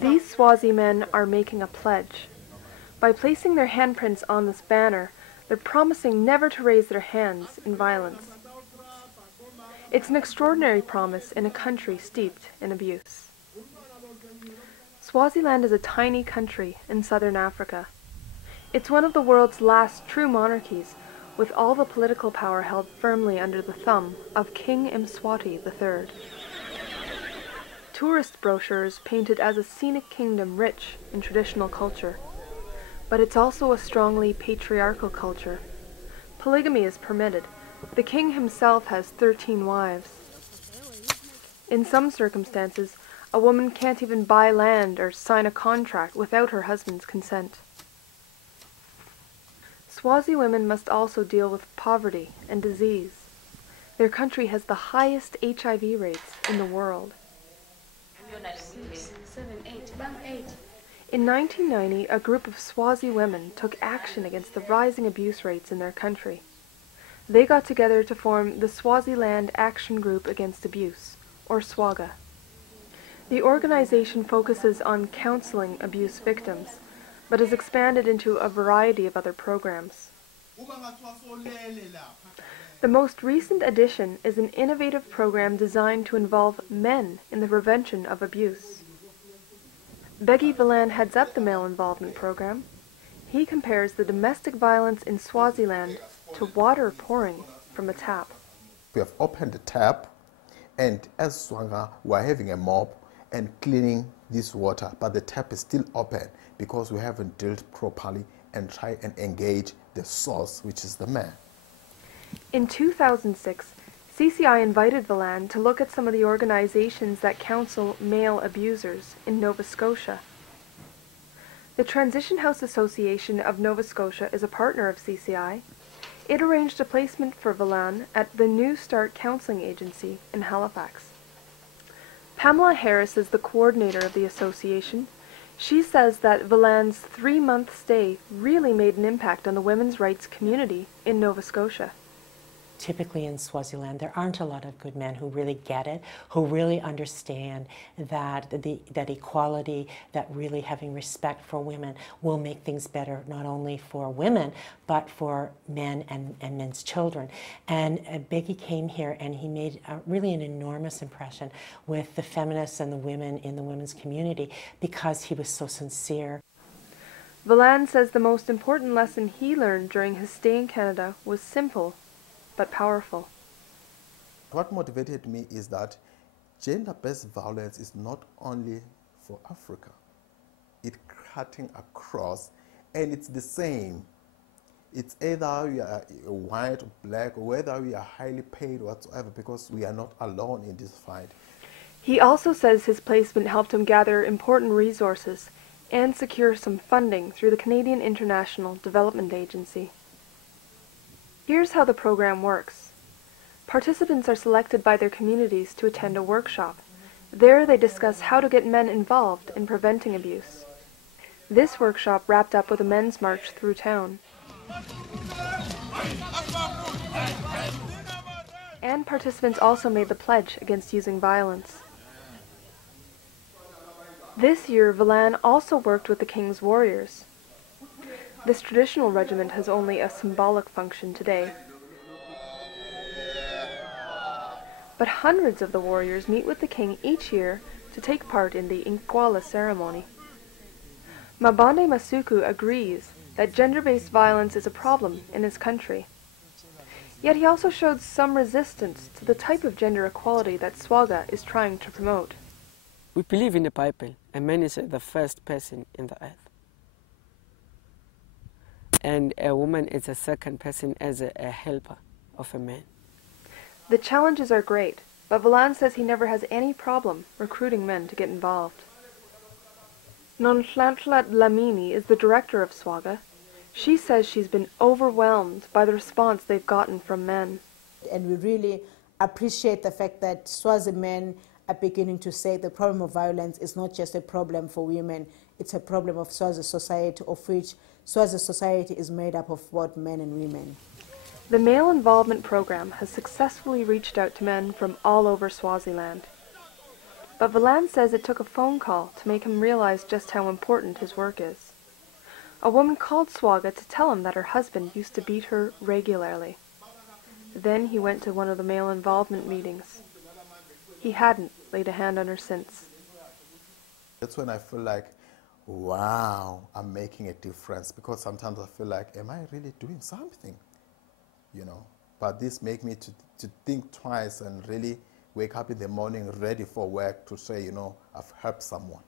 These Swazi men are making a pledge. By placing their handprints on this banner, they're promising never to raise their hands in violence. It's an extraordinary promise in a country steeped in abuse. Swaziland is a tiny country in southern Africa. It's one of the world's last true monarchies, with all the political power held firmly under the thumb of King Mswati III. Tourist brochures paint it as a scenic kingdom rich in traditional culture. But it's also a strongly patriarchal culture. Polygamy is permitted. The king himself has 13 wives. In some circumstances, a woman can't even buy land or sign a contract without her husband's consent. Swazi women must also deal with poverty and disease. Their country has the highest HIV rates in the world. In 1990, a group of Swazi women took action against the rising abuse rates in their country. They got together to form the Swaziland Action Group Against Abuse, or SWAGAA. The organization focuses on counseling abuse victims, but has expanded into a variety of other programs. The most recent addition is an innovative program designed to involve men in the prevention of abuse. Beggy Valan heads up the male involvement program. He compares the domestic violence in Swaziland to water pouring from a tap. We have opened the tap, and as SWAGAA, we are having a mop and cleaning this water, but the tap is still open because we haven't drilled properly and try and engage the source, which is the man. In 2006, CCI invited Valan to look at some of the organizations that counsel male abusers in Nova Scotia. The Transition House Association of Nova Scotia is a partner of CCI. It arranged a placement for Valan at the New Start Counseling Agency in Halifax. Pamela Harris is the coordinator of the association. She says that Valan's 3-month stay really made an impact on the women's rights community in Nova Scotia. Typically in Swaziland, there aren't a lot of good men who really get it, who really understand that that equality, that really having respect for women will make things better, not only for women, but for men and men's children. And Beggy came here and he made really an enormous impression with the feminists and the women in the women's community because he was so sincere. Valan says the most important lesson he learned during his stay in Canada was simple but powerful. What motivated me is that gender-based violence is not only for Africa. It's cutting across, and it's the same. It's either we are white or black, or whether we are highly paid whatsoever, because we are not alone in this fight. He also says his placement helped him gather important resources and secure some funding through the Canadian International Development Agency. Here's how the program works. Participants are selected by their communities to attend a workshop. There they discuss how to get men involved in preventing abuse. This workshop wrapped up with a men's march through town. And participants also made the pledge against using violence. This year, Valan also worked with the King's Warriors. This traditional regiment has only a symbolic function today. But hundreds of the warriors meet with the king each year to take part in the Inkwala ceremony. Mabande Masuku agrees that gender-based violence is a problem in his country. Yet he also showed some resistance to the type of gender equality that SWAGAA is trying to promote. We believe in the Bible, a man is the first person in the earth. And a woman is a second person as a helper of a man. The challenges are great, but Valan says he never has any problem recruiting men to get involved. Nonhlanhla Dlamini is the director of SWAGAA. She says she's been overwhelmed by the response they've gotten from men. And we really appreciate the fact that Swazi men are beginning to say the problem of violence is not just a problem for women, it's a problem of Swazi society, of which Swazi society is made up of both men and women. The male involvement program has successfully reached out to men from all over Swaziland. But Valan says it took a phone call to make him realize just how important his work is. A woman called SWAGAA to tell him that her husband used to beat her regularly. Then he went to one of the male involvement meetings. He hadn't laid a hand on her since. That's when I feel like, wow, I'm making a difference, because sometimes I feel like, am I really doing something? You know, but this makes me to think twice and really wake up in the morning ready for work to say, you know, I've helped someone.